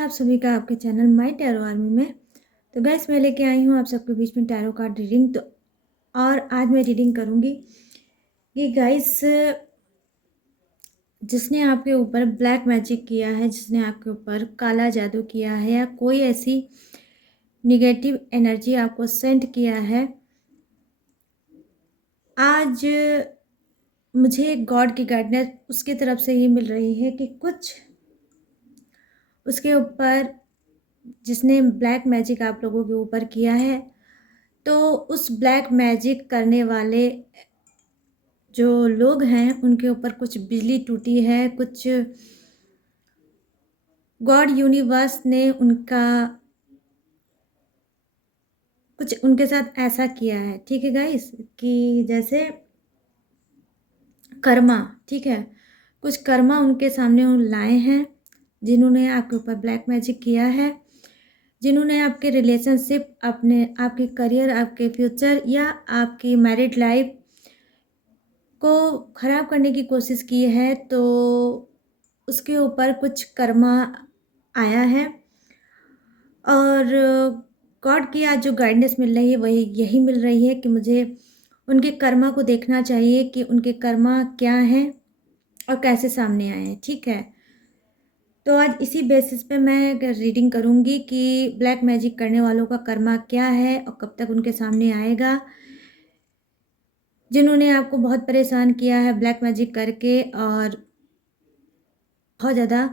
है आप सभी का आपके चैनल माय टैरो आर्मी में। तो गाइस मैं लेके आई हूँ आप सबके बीच में टैरो कार्ड रीडिंग। तो और आज मैं रीडिंग करूँगी कि गाइस जिसने आपके ऊपर ब्लैक मैजिक किया है, जिसने आपके ऊपर काला जादू किया है या कोई ऐसी निगेटिव एनर्जी आपको सेंड किया है, आज मुझे गॉड की गाइडेंस उसकी तरफ से ये मिल रही है कि कुछ उसके ऊपर जिसने ब्लैक मैजिक आप लोगों के ऊपर किया है, तो उस ब्लैक मैजिक करने वाले जो लोग हैं उनके ऊपर कुछ बिजली टूटी है, कुछ गॉड यूनिवर्स ने उनका कुछ उनके साथ ऐसा किया है। ठीक है गाइस, कि जैसे कर्मा, ठीक है, कुछ कर्मा उनके सामने लाए हैं जिन्होंने आपके ऊपर ब्लैक मैजिक किया है, जिन्होंने आपके रिलेशनशिप, अपने आपके करियर, आपके फ्यूचर या आपकी मैरिड लाइफ को ख़राब करने की कोशिश की है। तो उसके ऊपर कुछ कर्मा आया है और गॉड की आज जो गाइडेंस मिल रही है वही यही मिल रही है कि मुझे उनके कर्मा को देखना चाहिए कि उनके कर्मा क्या हैं और कैसे सामने आए हैं। ठीक है, तो आज इसी बेसिस पे मैं रीडिंग करूँगी कि ब्लैक मैजिक करने वालों का कर्मा क्या है और कब तक उनके सामने आएगा। जिन्होंने आपको बहुत परेशान किया है ब्लैक मैजिक करके और बहुत ज़्यादा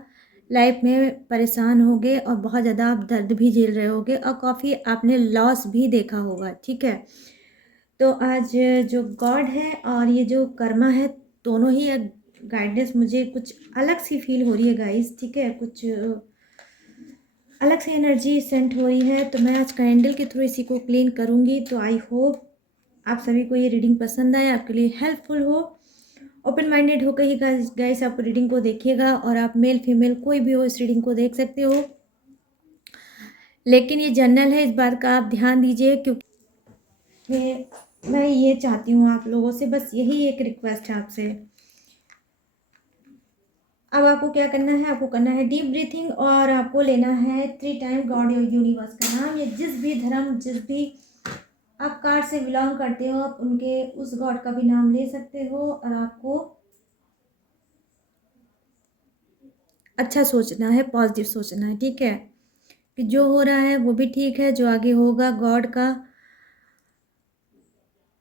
लाइफ में परेशान होगे और बहुत ज़्यादा आप दर्द भी झेल रहे होगे और काफ़ी आपने लॉस भी देखा होगा। ठीक है, तो आज जो गॉड है और ये जो कर्मा है, दोनों ही गाइडेंस मुझे कुछ अलग सी फील हो रही है गाइस। ठीक है, कुछ अलग सी एनर्जी सेंट हो रही है। तो मैं आज कैंडल के थ्रू इसी को क्लीन करूँगी। तो आई होप आप सभी को ये रीडिंग पसंद आए, आपके लिए हेल्पफुल हो। ओपन माइंडेड होकर ही गाइस आप रीडिंग को देखिएगा और आप मेल फीमेल कोई भी हो इस रीडिंग को देख सकते हो, लेकिन ये जनरल है, इस बात का आप ध्यान दीजिए क्योंकि मैं ये चाहती हूँ आप लोगों से, बस यही एक रिक्वेस्ट है आपसे। अब आपको क्या करना है, आपको करना है डीप ब्रीथिंग और आपको लेना है 3 टाइम गॉड और यूनिवर्स का नाम, या जिस भी धर्म, जिस भी आप कार्ड से बिलोंग करते हो आप उनके उस गॉड का भी नाम ले सकते हो। और आपको अच्छा सोचना है, पॉजिटिव सोचना है। ठीक है, कि जो हो रहा है वो भी ठीक है, जो आगे होगा गॉड का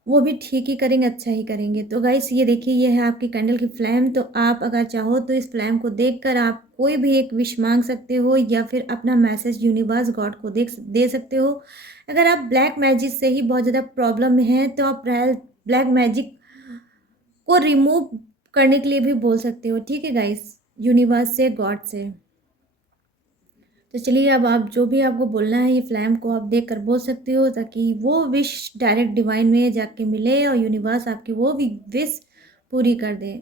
वो भी ठीक ही करेंगे, अच्छा ही करेंगे। तो गाइस ये देखिए, ये है आपकी कैंडल की फ्लेम। तो आप अगर चाहो तो इस फ्लेम को देखकर आप कोई भी एक विश मांग सकते हो या फिर अपना मैसेज यूनिवर्स गॉड को दे सकते हो। अगर आप ब्लैक मैजिक से ही बहुत ज़्यादा प्रॉब्लम में हैं तो आप ब्लैक मैजिक को रिमूव करने के लिए भी बोल सकते हो। ठीक है गाइस, यूनिवर्स से, गॉड से। तो चलिए अब आप जो भी आपको बोलना है ये फ्लैम को आप देख कर बोल सकते हो, ताकि वो विश डायरेक्ट डिवाइन में जाके मिले और यूनिवर्स आपकी वो भी विश पूरी कर दे।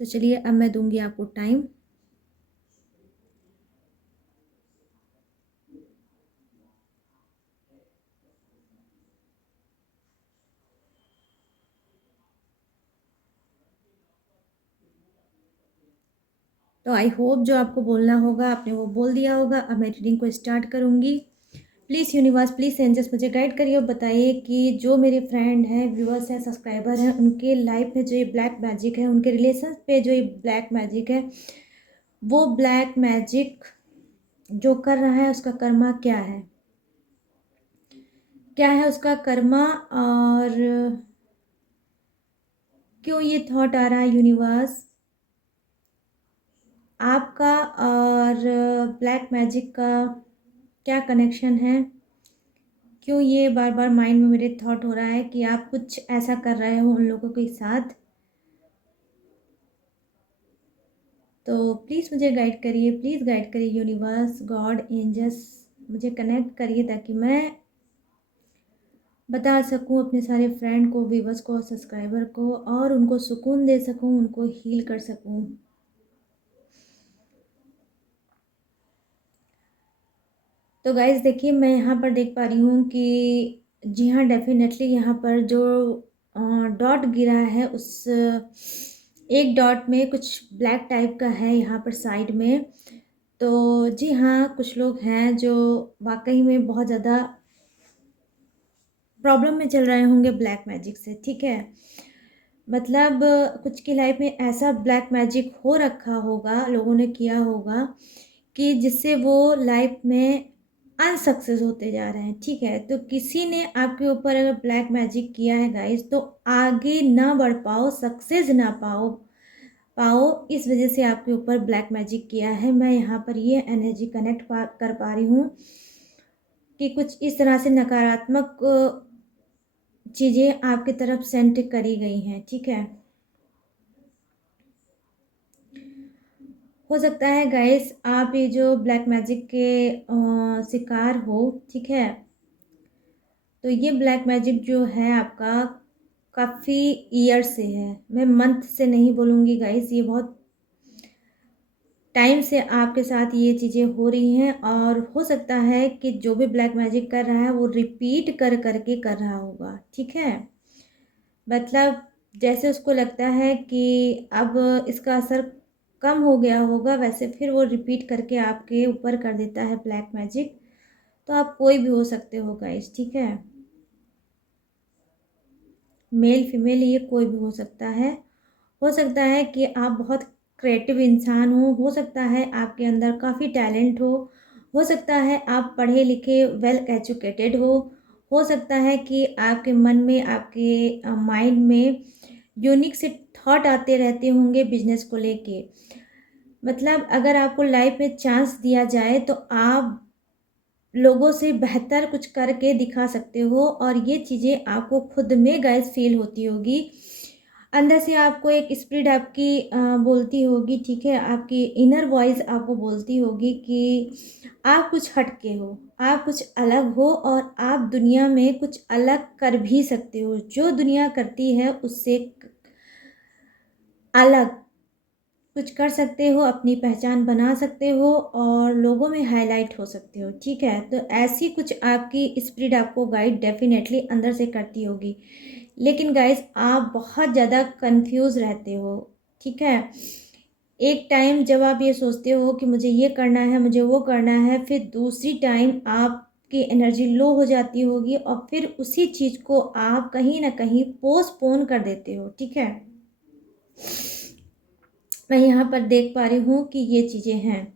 तो चलिए अब मैं दूंगी आपको टाइम। तो आई होप जो आपको बोलना होगा आपने वो बोल दिया होगा। अब मैं रीडिंग को स्टार्ट करूँगी। प्लीज़ यूनिवर्स, प्लीज़ एंजल्स मुझे गाइड करिए और बताइए कि जो मेरे फ्रेंड हैं, व्यूअर्स हैं, सब्सक्राइबर हैं, उनके लाइफ में जो ये ब्लैक मैजिक है, उनके रिलेशन पे जो ये ब्लैक मैजिक है, वो ब्लैक मैजिक जो कर रहा है उसका कर्मा क्या है, क्या है उसका कर्मा, और क्यों ये थॉट आ रहा है यूनिवर्स आपका और ब्लैक मैजिक का क्या कनेक्शन है, क्यों ये बार बार माइंड में मेरे थॉट हो रहा है कि आप कुछ ऐसा कर रहे हो उन लोगों के साथ। तो प्लीज़ मुझे गाइड करिए, प्लीज़ गाइड करिए यूनिवर्स, गॉड, एंजल्स, मुझे कनेक्ट करिए ताकि मैं बता सकूं अपने सारे फ्रेंड को, व्यूवर्स को, सब्सक्राइबर को, और उनको सुकून दे सकूं, उनको हील कर सकूं। तो गाइज़ देखिए, मैं यहाँ पर देख पा रही हूँ कि जी हाँ, डेफ़िनेटली यहाँ पर जो डॉट गिरा है उस एक डॉट में कुछ ब्लैक टाइप का है यहाँ पर साइड में। तो जी हाँ, कुछ लोग हैं जो वाक़ई में बहुत ज़्यादा प्रॉब्लम में चल रहे होंगे ब्लैक मैजिक से, ठीक है? मतलब कुछ की लाइफ़ में ऐसा ब्लैक मैजिक हो रखा होगा, लोगों ने किया होगा कि जिससे वो लाइफ़ में अनसक्सेस होते जा रहे हैं, ठीक है? तो किसी ने आपके ऊपर अगर ब्लैक मैजिक किया है गाइज़, तो आगे ना बढ़ पाओ, सक्सेस ना पाओ, इस वज़ह से आपके ऊपर ब्लैक मैजिक किया है। मैं यहाँ पर ये एनर्जी कनेक्ट कर पा रही हूँ कि कुछ इस तरह से नकारात्मक चीज़ें आपकी तरफ सेंड करी गई हैं, ठीक है? हो सकता है गाइस आप ये जो ब्लैक मैजिक के शिकार हो, ठीक है? तो ये ब्लैक मैजिक जो है आपका काफ़ी ईयर से है। मैं मंथ से नहीं बोलूँगी गाइस, ये बहुत टाइम से आपके साथ ये चीज़ें हो रही हैं और हो सकता है कि जो भी ब्लैक मैजिक कर रहा है वो रिपीट कर के कर रहा होगा, ठीक है? मतलब जैसे उसको लगता है कि अब इसका असर कम हो गया होगा, वैसे फिर वो रिपीट करके आपके ऊपर कर देता है ब्लैक मैजिक। तो आप कोई भी हो सकते हो गाइस, ठीक है? मेल फीमेल ये कोई भी हो सकता है। हो सकता है कि आप बहुत क्रिएटिव इंसान हो सकता है आपके अंदर काफ़ी टैलेंट हो सकता है आप पढ़े लिखे वेल एजुकेटेड हो सकता है कि आपके मन में आपके माइंड में यूनिक से थॉट आते रहते होंगे बिजनेस को लेके। मतलब अगर आपको लाइफ में चांस दिया जाए तो आप लोगों से बेहतर कुछ करके दिखा सकते हो और ये चीज़ें आपको खुद में गाइस फ़ील होती होगी। अंदर से आपको एक स्पिरिट आपकी बोलती होगी, ठीक है? आपकी इनर वॉइस आपको बोलती होगी कि आप कुछ हट के हो, आप कुछ अलग हो और आप दुनिया में कुछ अलग कर भी सकते हो। जो दुनिया करती है उससे अलग कुछ कर सकते हो, अपनी पहचान बना सकते हो और लोगों में हाइलाइट हो सकते हो, ठीक है? तो ऐसी कुछ आपकी स्पिरिट आपको गाइड डेफ़िनेटली अंदर से करती होगी। लेकिन गाइज़ आप बहुत ज़्यादा कन्फ्यूज़ रहते हो, ठीक है? एक टाइम जब आप ये सोचते हो कि मुझे ये करना है, मुझे वो करना है, फिर दूसरी टाइम आपकी एनर्जी लो हो जाती होगी और फिर उसी चीज़ को आप कहीं न कहीं पोस्टपोन कर देते हो, ठीक है? मैं यहाँ पर देख पा रही हूँ कि ये चीज़ें हैं।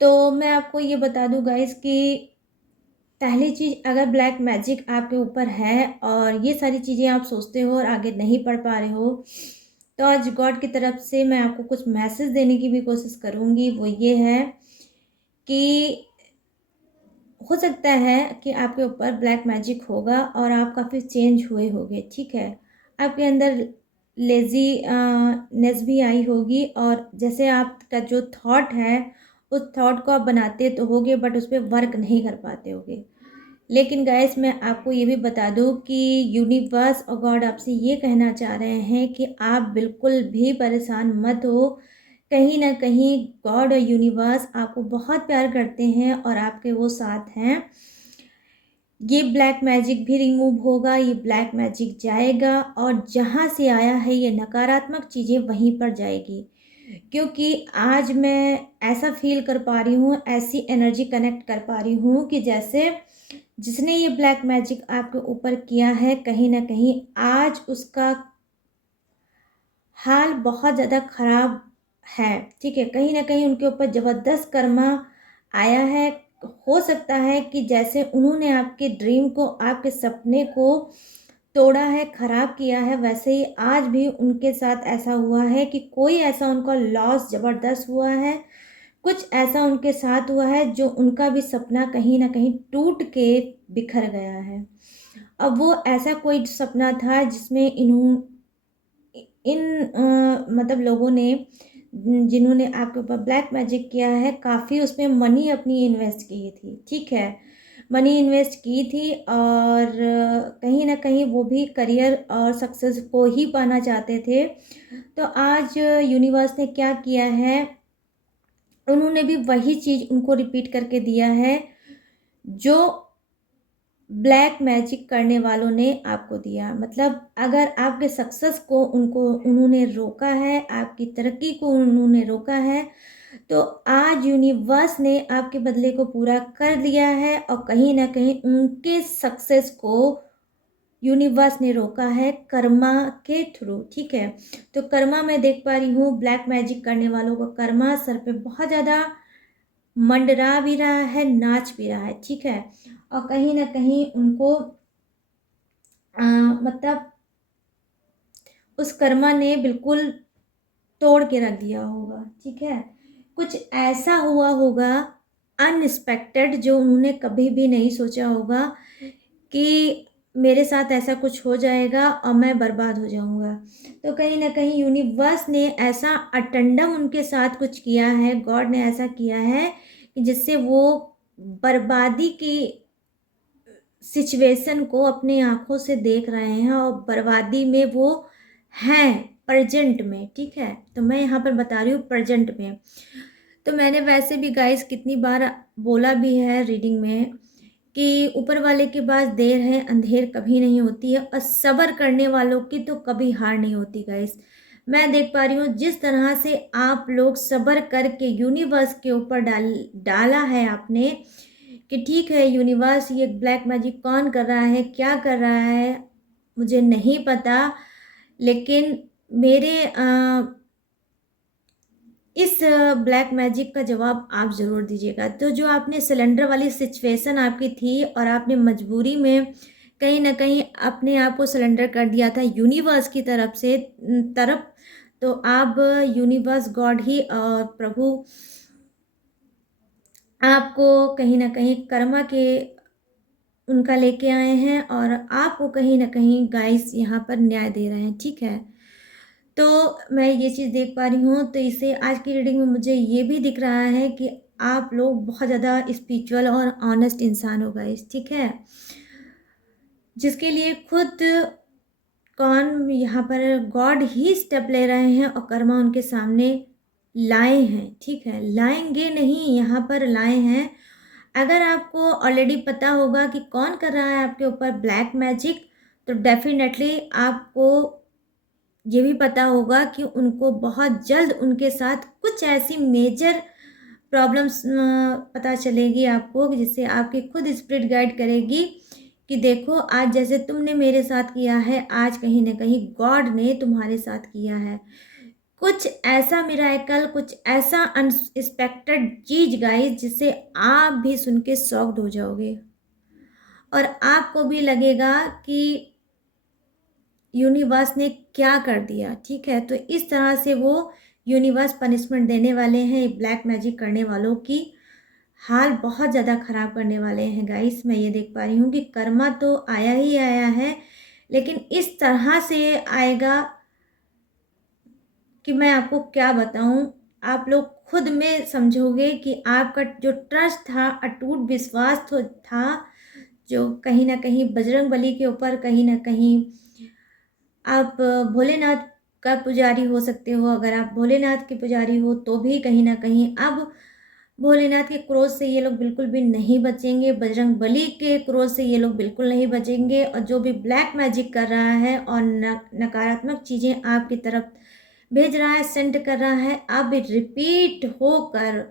तो मैं आपको ये बता दूँ गाइज़ कि पहली चीज़ अगर ब्लैक मैजिक आपके ऊपर है और ये सारी चीज़ें आप सोचते हो और आगे नहीं बढ़ पा रहे हो, तो आज गॉड की तरफ से मैं आपको कुछ मैसेज देने की भी कोशिश करूँगी। वो ये है कि हो सकता है कि आपके ऊपर ब्लैक मैजिक होगा और आप काफ़ी चेंज हुए होंगे, ठीक है? आपके अंदर लेज़ी नेस भी आई होगी और जैसे आपका जो थॉट है, उस थॉट को आप बनाते तो होगे बट उस पे वर्क नहीं कर पाते होगे। लेकिन गाइस मैं आपको ये भी बता दूँ कि यूनिवर्स और गॉड आपसे ये कहना चाह रहे हैं कि आप बिल्कुल भी परेशान मत हो। कहीं न कहीं गॉड और यूनिवर्स आपको बहुत प्यार करते हैं और आपके वो साथ हैं। ये ब्लैक मैजिक भी रिमूव होगा, ये ब्लैक मैजिक जाएगा और जहाँ से आया है ये नकारात्मक चीज़ें वहीं पर जाएगी। क्योंकि आज मैं ऐसा फ़ील कर पा रही हूँ, ऐसी एनर्जी कनेक्ट कर पा रही हूँ कि जैसे जिसने ये ब्लैक मैजिक आपके ऊपर किया है, कहीं न कहीं आज उसका हाल बहुत ज़्यादा ख़राब है, ठीक है? कहीं न कहीं उनके ऊपर ज़बरदस्त कर्मा आया है। हो सकता है कि जैसे उन्होंने आपके ड्रीम को, आपके सपने को तोड़ा है, ख़राब किया है, वैसे ही आज भी उनके साथ ऐसा हुआ है कि कोई ऐसा उनका लॉस ज़बरदस्त हुआ है। कुछ ऐसा उनके साथ हुआ है जो उनका भी सपना कहीं न कहीं टूट के बिखर गया है। अब वो ऐसा कोई सपना था जिसमें इन मतलब लोगों ने जिन्होंने आपके ऊपर ब्लैक मैजिक किया है, काफ़ी उसमें मनी अपनी इन्वेस्ट की थी, ठीक है? मनी इन्वेस्ट की थी और कहीं न कहीं वो भी करियर और सक्सेस को ही पाना चाहते थे। तो आज यूनिवर्स ने क्या किया है, उन्होंने भी वही चीज़ उनको रिपीट करके दिया है, जो ब्लैक मैजिक करने वालों ने आपको दिया। मतलब अगर आपके सक्सेस को उन्होंने रोका है, आपकी तरक्की को उन्होंने रोका है, तो आज यूनिवर्स ने आपके बदले को पूरा कर दिया है और कहीं न कहीं उनके सक्सेस को यूनिवर्स ने रोका है कर्मा के थ्रू, ठीक है। तो कर्मा मैं देख पा रही हूँ ब्लैक मैजिक करने वालों को कर्मा सर पे बहुत ज़्यादा मंडरा भी रहा है, नाच भी रहा है, ठीक है। और कहीं ना कहीं उनको मतलब उस कर्मा ने बिल्कुल तोड़ के रख दिया होगा, ठीक है। कुछ ऐसा हुआ होगा अनएक्सपेक्टेड जो उन्होंने कभी भी नहीं सोचा होगा कि मेरे साथ ऐसा कुछ हो जाएगा और मैं बर्बाद हो जाऊंगा। तो कहीं ना कहीं यूनिवर्स ने ऐसा अटेंडम उनके साथ कुछ किया है, गॉड ने ऐसा किया है कि जिससे वो बर्बादी की सिचुएशन को अपनी आंखों से देख रहे हैं और बर्बादी में वो हैं प्रेजेंट में, ठीक है। तो मैं यहाँ पर बता रही हूँ प्रेजेंट में। तो मैंने वैसे भी गाइस कितनी बार बोला भी है रीडिंग में कि ऊपर वाले के पास देर है अंधेर कभी नहीं होती है, और सब्र करने वालों की तो कभी हार नहीं होती गाइस। मैं देख पा रही हूँ जिस तरह से आप लोग सब्र करके यूनिवर्स के ऊपर डाला है आपने कि ठीक है यूनिवर्स ये ब्लैक मैजिक कौन कर रहा है, क्या कर रहा है, मुझे नहीं पता, लेकिन मेरे इस ब्लैक मैजिक का जवाब आप ज़रूर दीजिएगा। तो जो आपने सिलेंडर वाली सिचुएशन आपकी थी और आपने मजबूरी में कहीं न कहीं अपने आप को सिलेंडर कर दिया था यूनिवर्स की तरफ, तो अब यूनिवर्स गॉड ही और प्रभु आपको कहीं न कहीं कर्मा के उनका लेके आए हैं और आपको कहीं न कहीं गाइस यहाँ पर न्याय दे रहे हैं, ठीक है। तो मैं ये चीज़ देख पा रही हूँ, तो इससे आज की रीडिंग में मुझे ये भी दिख रहा है कि आप लोग बहुत ज़्यादा स्पिरिचुअल और ऑनेस्ट इंसान हो गाइस, ठीक है। जिसके लिए खुद कौन यहाँ पर गॉड ही स्टेप ले रहे हैं और कर्मा उनके सामने लाए हैं, ठीक है। लाएंगे नहीं, यहाँ पर लाए हैं। अगर आपको ऑलरेडी पता होगा कि कौन कर रहा है आपके ऊपर ब्लैक मैजिक, तो डेफिनेटली आपको ये भी पता होगा कि उनको बहुत जल्द उनके साथ कुछ ऐसी मेजर प्रॉब्लम्स पता चलेगी आपको कि जिससे आपकी खुद स्पिरिट गाइड करेगी कि देखो आज जैसे तुमने मेरे साथ किया है, आज कहीं ना कहीं गॉड ने तुम्हारे साथ किया है। कुछ ऐसा मिराकल, कुछ ऐसा अनएक्सपेक्टेड चीज गाइस जिससे आप भी सुन के शॉक्ड हो जाओगे और आपको भी लगेगा कि यूनिवर्स ने क्या कर दिया, ठीक है। तो इस तरह से वो यूनिवर्स पनिशमेंट देने वाले हैं ब्लैक मैजिक करने वालों की हाल बहुत ज़्यादा ख़राब करने वाले हैं गाइस। मैं ये देख पा रही हूँ कि कर्मा तो आया ही आया है, लेकिन इस तरह से आएगा कि मैं आपको क्या बताऊँ। आप लोग खुद में समझोगे कि आपका जो ट्रस्ट था, अटूट विश्वास था, जो कहीं ना कहीं बजरंगबली के ऊपर, कहीं ना कहीं आप भोलेनाथ का पुजारी हो सकते हो। अगर आप भोलेनाथ के पुजारी हो तो भी कहीं ना कहीं अब भोलेनाथ के क्रोध से ये लोग बिल्कुल भी नहीं बचेंगे, बजरंगबली के क्रोध से ये लोग बिल्कुल नहीं बचेंगे। और जो भी ब्लैक मैजिक कर रहा है और नकारात्मक चीज़ें आपकी तरफ भेज रहा है, सेंड कर रहा है, अब रिपीट होकर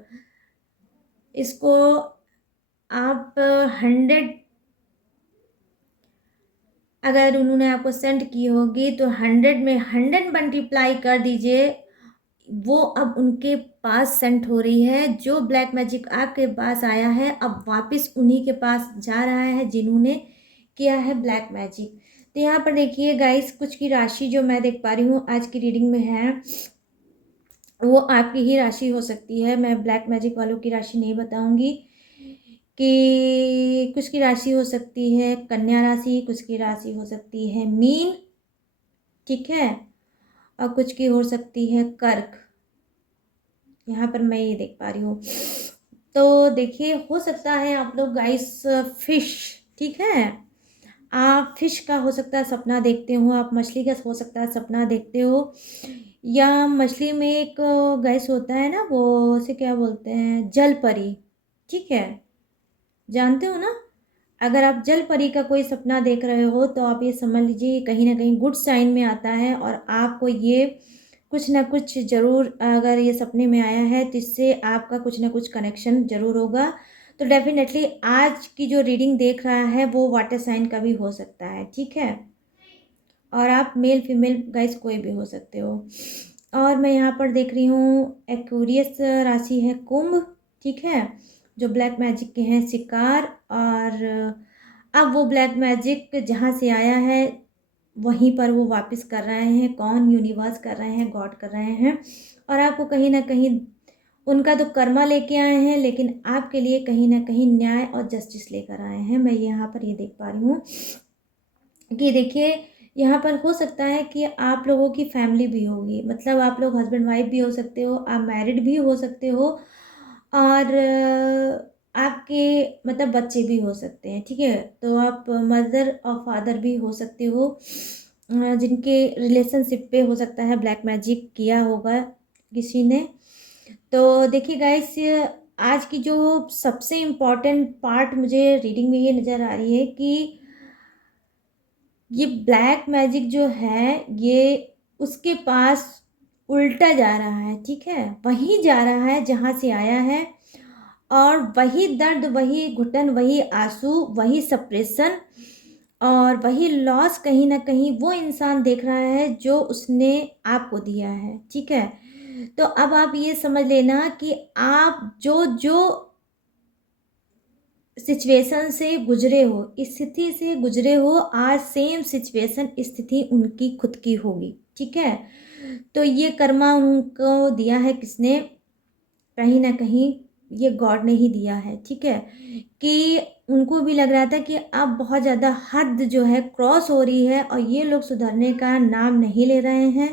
इसको आप 100 अगर उन्होंने आपको सेंड की होगी तो 100 में 100 मल्टीप्लाई कर दीजिए। वो अब उनके पास सेंड हो रही है। जो ब्लैक मैजिक आपके पास आया है अब वापस उन्हीं के पास जा रहा है जिन्होंने किया है ब्लैक मैजिक। तो यहाँ पर देखिए गाइस, कुछ की राशि जो मैं देख पा रही हूँ आज की रीडिंग में है, वो आपकी ही राशि हो सकती है। मैं ब्लैक मैजिक वालों की राशि नहीं बताऊंगी कि कुछ की राशि हो सकती है कन्या राशि, कुछ की राशि हो सकती है मीन, ठीक है, और कुछ की हो सकती है कर्क। यहाँ पर मैं ये देख पा रही हूँ। तो देखिए हो सकता है आप लोग गाइस फिश, ठीक है, आप फिश का हो सकता है सपना देखते हो, आप मछली का हो सकता है सपना देखते हो, या मछली में एक गैस होता है ना, वो उसे क्या बोलते हैं, जल परी, ठीक है, जानते हो ना। अगर आप जल परी का कोई सपना देख रहे हो तो आप ये समझ लीजिए कहीं ना कहीं गुड साइन में आता है, और आपको ये कुछ ना कुछ ज़रूर, अगर ये सपने में आया है तो इससे आपका कुछ ना कुछ कनेक्शन ज़रूर होगा। तो डेफिनेटली आज की जो रीडिंग देख रहा है वो वाटर साइन का भी हो सकता है, ठीक है। और आप मेल फीमेल गाइस कोई भी हो सकते हो। और मैं यहाँ पर देख रही हूँ एक्वेरियस राशि है कुंभ, ठीक है, जो ब्लैक मैजिक के हैं शिकार। और अब वो ब्लैक मैजिक जहाँ से आया है वहीं पर वो वापस कर रहे हैं। कौन? यूनिवर्स कर रहे हैं, गॉड कर रहे हैं। और आपको कहीं ना कहीं उनका तो कर्मा लेके आए हैं, लेकिन आपके लिए कहीं ना कहीं न्याय और जस्टिस लेकर आए हैं। मैं यहाँ पर ये देख पा रही हूँ कि देखिए यहाँ पर हो सकता है कि आप लोगों की फैमिली भी होगी, मतलब आप लोग हस्बैंड वाइफ भी हो सकते हो, आप मैरिड भी हो सकते हो, और आपके मतलब बच्चे भी हो सकते हैं, ठीक है। तो आप मदर और फादर भी हो सकते हो, जिनके रिलेशनशिप पे हो सकता है ब्लैक मैजिक किया होगा किसी ने। तो देखिए गाइस, आज की जो सबसे इम्पोर्टेंट पार्ट मुझे रीडिंग में ये नज़र आ रही है कि ये ब्लैक मैजिक जो है ये उसके पास उल्टा जा रहा है, ठीक है, वहीं जा रहा है जहाँ से आया है। और वही दर्द, वही घुटन, वही आंसू, वही सप्रेशन और वही लॉस कहीं ना कहीं वो इंसान देख रहा है जो उसने आपको दिया है, ठीक है। तो अब आप ये समझ लेना कि आप जो जो सिचुएशन से गुजरे हो, स्थिति से गुजरे हो, आज सेम सिचुएशन स्थिति उनकी खुद की होगी, ठीक है। तो ये कर्मा उनको दिया है किसने? कहीं ना कहीं ये गॉड ने ही दिया है, ठीक है। कि उनको भी लग रहा था कि अब बहुत ज़्यादा हद जो है क्रॉस हो रही है और ये लोग सुधरने का नाम नहीं ले रहे हैं।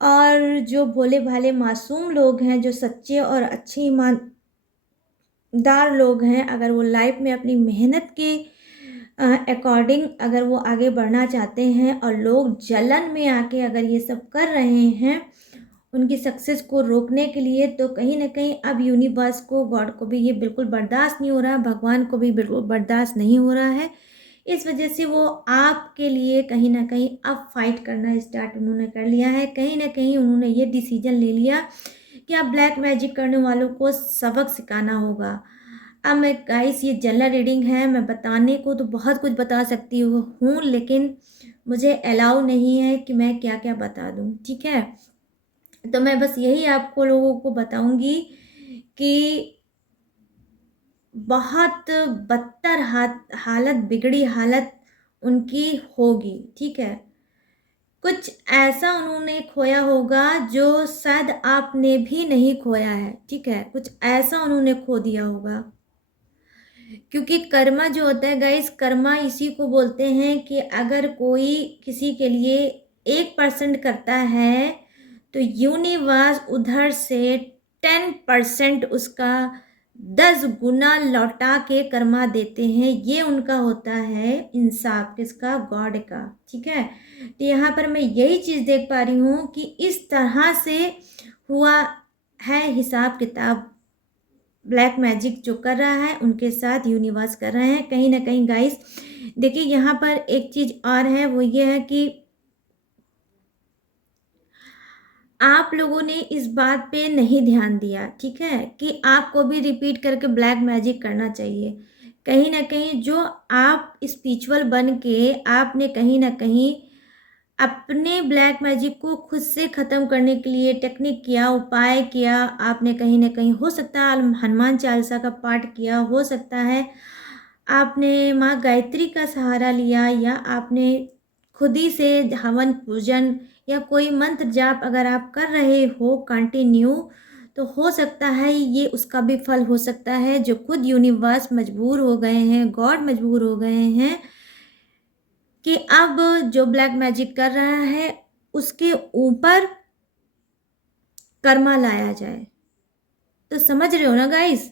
और जो भोले भाले मासूम लोग हैं, जो सच्चे और अच्छे ईमानदार लोग हैं, अगर वो लाइफ में अपनी मेहनत के अकॉर्डिंग अगर वो आगे बढ़ना चाहते हैं और लोग जलन में आके अगर ये सब कर रहे हैं उनकी सक्सेस को रोकने के लिए, तो कहीं ना कहीं अब यूनिवर्स को, गॉड को भी ये बिल्कुल बर्दाश्त नहीं हो रहा, भगवान को भी बिल्कुल बर्दाश्त नहीं हो रहा है। इस वजह से वो आपके लिए कहीं ना कहीं अब फाइट करना स्टार्ट उन्होंने कर लिया है। कहीं ना कहीं उन्होंने ये डिसीजन ले लिया कि अब ब्लैक मैजिक करने वालों को सबक सिखाना होगा। अब मैं गाइस, ये जनरल रीडिंग है, मैं बताने को तो बहुत कुछ बता सकती हूँ लेकिन मुझे अलाउ नहीं है कि मैं क्या क्या बता दूँ, ठीक है। तो मैं बस यही आपको लोगों को बताऊंगी कि बहुत बदतर हालत, बिगड़ी हालत उनकी होगी, ठीक है। कुछ ऐसा उन्होंने खोया होगा जो शायद आपने भी नहीं खोया है, ठीक है। कुछ ऐसा उन्होंने खो दिया होगा, क्योंकि कर्मा जो होता है गाइस, कर्मा इसी को बोलते हैं कि अगर कोई किसी के लिए 1% करता है तो यूनिवर्स उधर से 10% उसका 10 गुना लौटा के कर्मा देते हैं। ये उनका होता है इंसाफ, किसका? गॉड का, ठीक है। तो यहाँ पर मैं यही चीज़ देख पा रही हूँ कि इस तरह से हुआ है हिसाब किताब। ब्लैक मैजिक जो कर रहा है उनके साथ यूनिवर्स कर रहे हैं कहीं ना कहीं गाइस। देखिए यहाँ पर एक चीज़ और है, वो ये है कि आप लोगों ने इस बात पे नहीं ध्यान दिया, ठीक है, कि आपको भी रिपीट करके ब्लैक मैजिक करना चाहिए। कहीं ना कहीं जो आप स्पिरिचुअल बन के आपने कहीं ना कहीं अपने ब्लैक मैजिक को खुद से ख़त्म करने के लिए टेक्निक किया, उपाय किया आपने। कहीं ना कहीं हो सकता है हनुमान चालीसा का पाठ किया, हो सकता है आपने माँ गायत्री का सहारा लिया, या आपने खुद ही से हवन पूजन या कोई मंत्र जाप अगर आप कर रहे हो कंटिन्यू, तो हो सकता है ये उसका भी फल हो सकता है, जो खुद यूनिवर्स मजबूर हो गए हैं, गॉड मजबूर हो गए हैं कि अब जो ब्लैक मैजिक कर रहा है उसके ऊपर कर्मा लाया जाए। तो समझ रहे हो ना गाइस?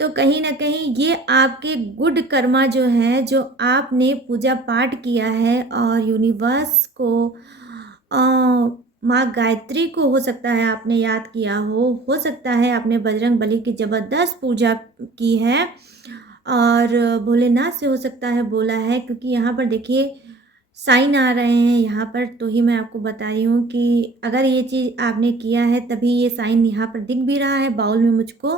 तो कहीं ना कहीं ये आपके गुड कर्मा जो है, जो आपने पूजा पाठ किया है और यूनिवर्स को, माँ गायत्री को हो सकता है आपने याद किया हो सकता है आपने बजरंग बली की ज़बरदस्त पूजा की है और भोलेनाथ से हो सकता है बोला है, क्योंकि यहाँ पर देखिए साइन आ रहे हैं यहाँ पर, तो ही मैं आपको बता रही हूँ कि अगर ये चीज़ आपने किया है तभी ये साइन यहाँ पर दिख भी रहा है बाउल में मुझको।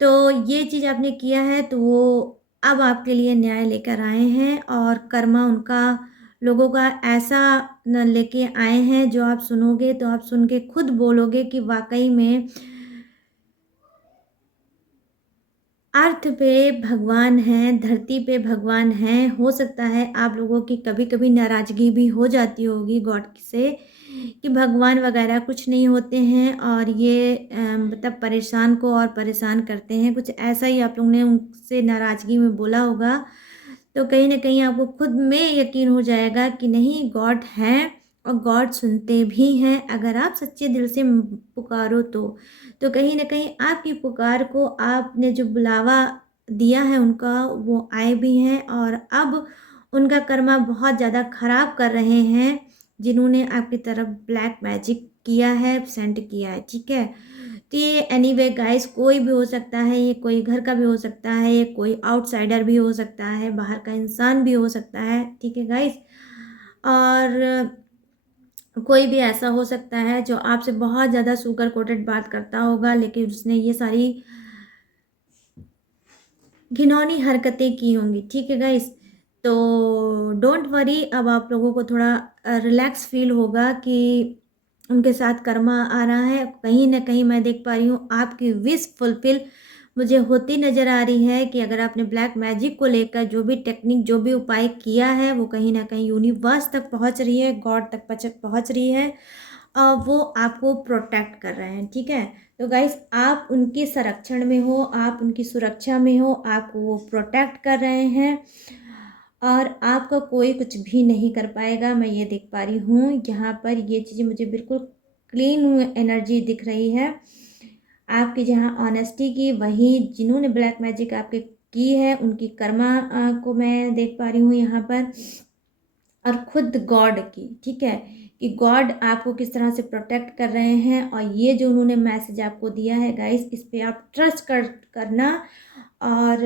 तो ये चीज़ आपने किया है तो वो अब आपके लिए न्याय लेकर आए हैं, और कर्मा उनका लोगों का ऐसा न लेके आए हैं जो आप सुनोगे तो आप सुन के खुद बोलोगे कि वाक़ई में अर्थ पे भगवान हैं, धरती पे भगवान हैं। हो सकता है आप लोगों की कभी-कभी नाराज़गी भी हो जाती होगी गॉड से कि भगवान वगैरह कुछ नहीं होते हैं, और ये मतलब परेशान को और परेशान करते हैं। कुछ ऐसा ही आप लोगों ने उनसे नाराज़गी में बोला होगा। तो कहीं न कहीं आपको खुद में यकीन हो जाएगा कि नहीं, गॉड हैं और गॉड सुनते भी हैं अगर आप सच्चे दिल से पुकारो तो। तो कहीं न कहीं आपकी पुकार को आपने जो बुलावा दिया है उनका, वो आए भी हैं, और अब उनका कर्मा बहुत ज़्यादा ख़राब कर रहे हैं, जिन्होंने आपकी तरफ ब्लैक मैजिक किया है, सेंड किया है, ठीक है? तो ये एनीवे गाइस कोई भी हो सकता है, ये कोई घर का भी हो सकता है, ये कोई आउटसाइडर भी हो सकता है, बाहर का इंसान भी हो सकता है, ठीक है गाइस? और कोई भी ऐसा हो सकता है जो आपसे बहुत ज़्यादा शुगर कोटेड बात करता होगा, लेकिन उसने ये सारी घिनौनी हरकतें की होंगी, ठीक है गाइस? तो डोंट वरी, अब आप लोगों को थोड़ा रिलैक्स फ़ील होगा कि उनके साथ कर्मा आ रहा है। कहीं न कहीं मैं देख पा रही हूँ आपकी विश फुलफ़िल मुझे होती नज़र आ रही है कि अगर आपने ब्लैक मैजिक को लेकर जो भी टेक्निक, जो भी उपाय किया है, वो कहीं न कहीं यूनिवर्स तक पहुँच रही है, गॉड तक पहुँच रही है। वो आपको प्रोटेक्ट कर रहे हैं, ठीक है? तो गाइस आप उनके संरक्षण में हो, आप उनकी सुरक्षा में हो, आपको वो प्रोटेक्ट कर रहे हैं, और आपका कोई कुछ भी नहीं कर पाएगा। मैं ये देख पा रही हूँ यहाँ पर, ये चीज़ें मुझे बिल्कुल क्लीन एनर्जी दिख रही है आपकी, जहाँ ऑनेस्टी की, वही जिन्होंने ब्लैक मैजिक आपके की है उनकी कर्मा को मैं देख पा रही हूँ यहाँ पर, और खुद गॉड की, ठीक है? कि गॉड आपको किस तरह से प्रोटेक्ट कर रहे हैं, और ये जो उन्होंने मैसेज आपको दिया है गाइस, इस पे आप ट्रस्ट करना, और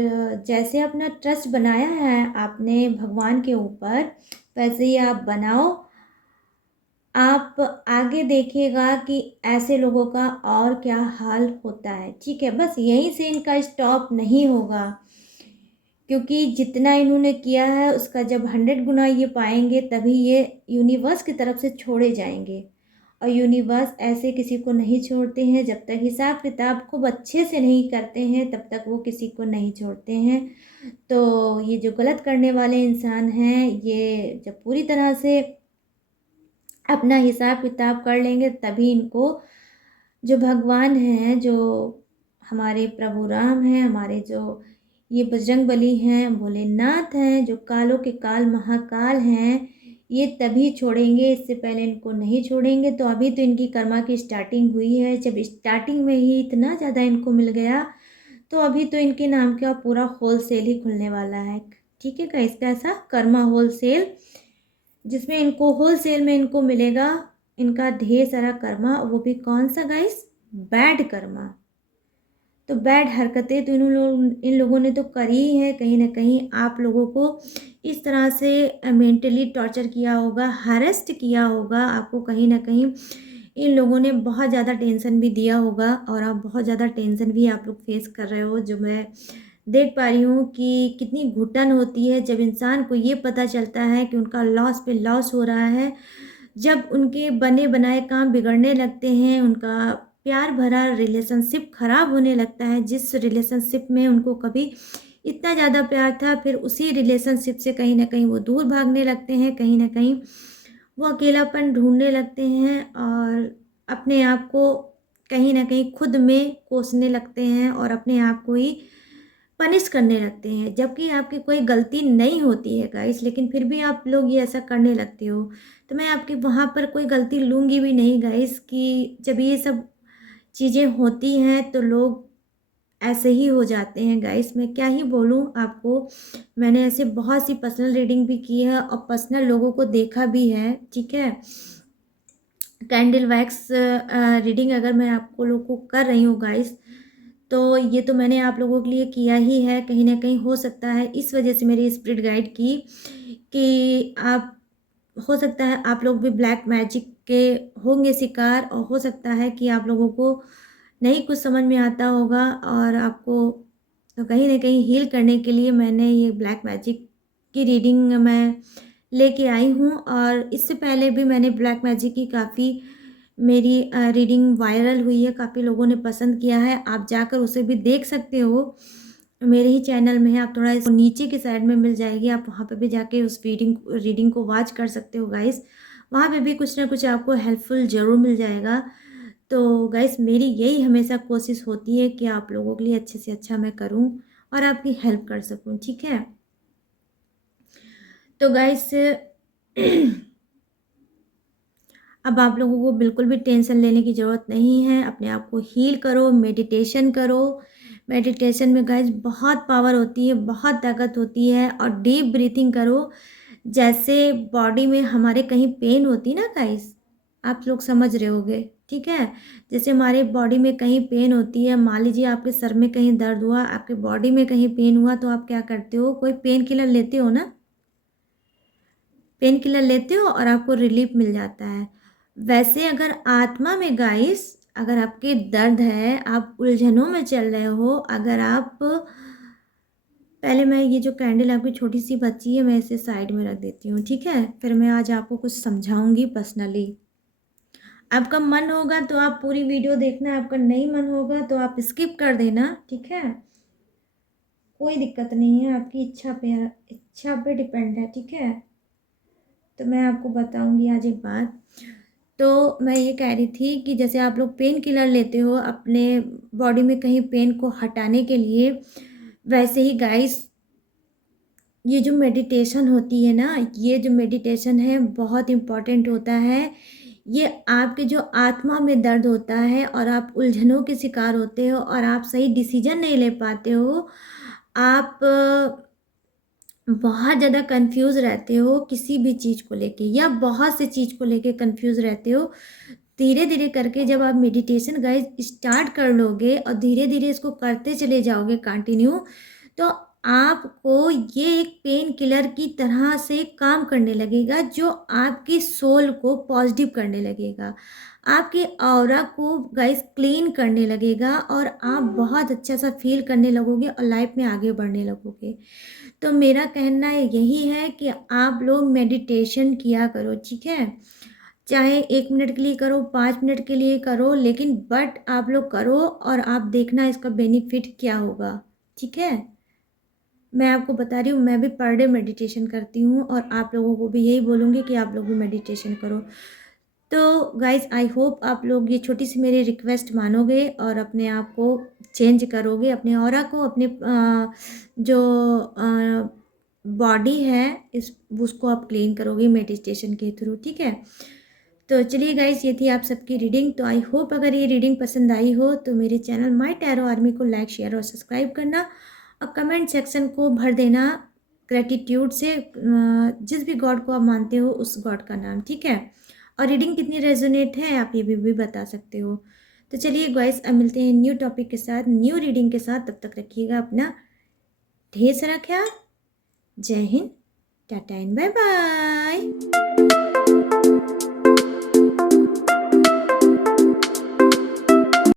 जैसे अपना ट्रस्ट बनाया है आपने भगवान के ऊपर, वैसे ही आप बनाओ। आप आगे देखिएगा कि ऐसे लोगों का और क्या हाल होता है, ठीक है? बस यहीं से इनका स्टॉप नहीं होगा, क्योंकि जितना इन्होंने किया है उसका जब 100 गुना ये पाएंगे तभी ये यूनिवर्स की तरफ से छोड़े जाएंगे, और यूनिवर्स ऐसे किसी को नहीं छोड़ते हैं। जब तक हिसाब किताब खूब अच्छे से नहीं करते हैं तब तक वो किसी को नहीं छोड़ते हैं। तो ये जो गलत करने वाले इंसान हैं, ये जब पूरी तरह से अपना हिसाब किताब कर लेंगे तभी इनको जो भगवान हैं, जो हमारे प्रभु राम हैं, हमारे जो ये बजरंगबली हैं, भोलेनाथ हैं, जो कालों के काल महाकाल हैं, ये तभी छोड़ेंगे, इससे पहले इनको नहीं छोड़ेंगे। तो अभी तो इनकी कर्मा की स्टार्टिंग हुई है, जब स्टार्टिंग में ही इतना ज़्यादा इनको मिल गया तो अभी तो इनके नाम का पूरा होलसेल ही खुलने वाला है, ठीक है? इसका ऐसा कर्मा होलसेल, जिसमें इनको होलसेल में इनको मिलेगा इनका ढेर सारा कर्मा, वो भी कौन सा गाइस? बैड कर्मा। तो बैड हरकतें तो इन लोगों ने तो करी ही है। कहीं ना कहीं आप लोगों को इस तरह से मेंटली टॉर्चर किया होगा, हरेस्ट किया होगा आपको, कहीं ना कहीं इन लोगों ने बहुत ज़्यादा टेंशन भी दिया होगा, और आप बहुत ज़्यादा टेंशन भी आप लोग फेस कर रहे हो, जो मैं देख पा रही हूँ कि कितनी घुटन होती है जब इंसान को ये पता चलता है कि उनका लॉस पे लॉस हो रहा है, जब उनके बने बनाए काम बिगड़ने लगते हैं, उनका प्यार भरा रिलेशनशिप ख़राब होने लगता है, जिस रिलेशनशिप में उनको कभी इतना ज़्यादा प्यार था, फिर उसी रिलेशनशिप से कहीं न कहीं वो दूर भागने लगते हैं, कहीं न कहीं वो अकेलापन ढूँढने लगते हैं, और अपने आप को कहीं न कहीं खुद में कोसने लगते हैं, और अपने आप को ही पनिश करने लगते हैं, जबकि आपकी कोई गलती नहीं होती है गाइस, लेकिन फिर भी आप लोग ये ऐसा करने लगते हो। तो मैं आपकी वहाँ पर कोई गलती लूँगी भी नहीं गाइस, कि जब ये सब चीज़ें होती हैं तो लोग ऐसे ही हो जाते हैं गाइस। मैं क्या ही बोलूँ आपको, मैंने ऐसे बहुत सी पर्सनल रीडिंग भी की है और पर्सनल लोगों को देखा भी है, ठीक है? कैंडल वैक्स रीडिंग अगर मैं आपको लोग को कर रही हूँ गाइस, तो ये तो मैंने आप लोगों के लिए किया ही है। कहीं न कहीं हो सकता है इस वजह से मेरी स्पिरिट गाइड की कि आप, हो सकता है आप लोग भी ब्लैक मैजिक के होंगे शिकार, और हो सकता है कि आप लोगों को नहीं कुछ समझ में आता होगा, और आपको तो कहीं न कहीं हील करने के लिए मैंने ये ब्लैक मैजिक की रीडिंग मैं लेके आई हूँ। और इससे पहले भी मैंने ब्लैक मैजिक की काफ़ी मेरी रीडिंग वायरल हुई है, काफ़ी लोगों ने पसंद किया है। आप जाकर उसे भी देख सकते हो, मेरे ही चैनल में है। आप थोड़ा इसको नीचे की साइड में मिल जाएगी, आप वहाँ पे भी जाके उस रीडिंग को वॉच कर सकते हो गाइस। वहाँ पे भी कुछ ना कुछ आपको हेल्पफुल ज़रूर मिल जाएगा। तो गाइस मेरी यही हमेशा कोशिश होती है कि आप लोगों के लिए अच्छे से अच्छा मैं करूँ और आपकी हेल्प कर सकूँ, ठीक है? तो गाइस अब आप लोगों को बिल्कुल भी टेंशन लेने की ज़रूरत नहीं है। अपने आप को हील करो, मेडिटेशन करो। मेडिटेशन में गाइस बहुत पावर होती है, बहुत ताकत होती है, और डीप ब्रीथिंग करो। जैसे बॉडी में हमारे कहीं पेन होती ना गाइस, आप लोग समझ रहे होंगे, ठीक है? जैसे हमारे बॉडी में कहीं पेन होती है, मान लीजिए आपके सर में कहीं दर्द हुआ, आपके बॉडी में कहीं पेन हुआ, तो आप क्या करते हो? कोई पेन किलर लेते हो ना? पेन किलर लेते हो और आपको रिलीफ मिल जाता है। वैसे अगर आत्मा में गाइस, अगर आपके दर्द है, आप उलझनों में चल रहे हो, अगर आप, पहले मैं ये जो कैंडल आपकी छोटी सी बच्ची है, मैं इसे साइड में रख देती हूँ, ठीक है? फिर मैं आज आपको कुछ समझाऊंगी पर्सनली। आपका मन होगा तो आप पूरी वीडियो देखना, आपका नहीं मन होगा तो आप स्किप कर देना, ठीक है? कोई दिक्कत नहीं है, आपकी इच्छा पे डिपेंड है, ठीक है? तो मैं आपको बताऊंगी आज एक बात। तो मैं ये कह रही थी कि जैसे आप लोग पेन किलर लेते हो अपने बॉडी में कहीं पेन को हटाने के लिए, वैसे ही गाइस ये जो मेडिटेशन होती है ना, ये जो मेडिटेशन है बहुत इम्पॉर्टेंट होता है। ये आपके जो आत्मा में दर्द होता है और आप उलझनों के शिकार होते हो और आप सही डिसीजन नहीं ले पाते हो, आप बहुत ज़्यादा कंफ्यूज रहते हो किसी भी चीज़ को लेके, या बहुत सी चीज़ को लेके कंफ्यूज रहते हो। धीरे धीरे करके जब आप मेडिटेशन गाइस स्टार्ट कर लोगे और धीरे धीरे इसको करते चले जाओगे कंटिन्यू, तो आपको ये एक पेन किलर की तरह से काम करने लगेगा, जो आपकी सोल को पॉजिटिव करने लगेगा, आपके ऑरा को गाइस क्लीन करने लगेगा, और आप बहुत अच्छा सा फील करने लगोगे और लाइफ में आगे बढ़ने लगोगे। तो मेरा कहना यही है कि आप लोग मेडिटेशन किया करो, ठीक है? चाहे 1 मिनट के लिए करो, 5 मिनट के लिए करो, लेकिन बट आप लोग करो और आप देखना इसका बेनिफिट क्या होगा, ठीक है? मैं आपको बता रही हूँ, मैं भी पर डे मेडिटेशन करती हूँ और आप लोगों को भी यही बोलूँगी कि आप लोग भी मेडिटेशन करो। तो गाइज़ आई होप आप लोग ये छोटी सी मेरी रिक्वेस्ट मानोगे और अपने आप को चेंज करोगे, अपने ऑरा को, अपने जो बॉडी है इस उसको आप क्लीन करोगे मेडिटेशन के थ्रू, ठीक है? तो चलिए गाइज़ ये थी आप सबकी रीडिंग। तो आई होप अगर ये रीडिंग पसंद आई हो तो मेरे चैनल माय टैरो आर्मी को लाइक, शेयर और सब्सक्राइब करना, और कमेंट सेक्शन को भर देना ग्रेटिट्यूड से, जिस भी गॉड को आप मानते हो उस गॉड का नाम, ठीक है? और रीडिंग कितनी रेजोनेट है आप ये भी बता सकते हो। तो चलिए गाइस अब मिलते हैं न्यू टॉपिक के साथ, न्यू रीडिंग के साथ। तब तक रखिएगा अपना ढेर सारा ख्याल। Jai Hind, tata and bye bye.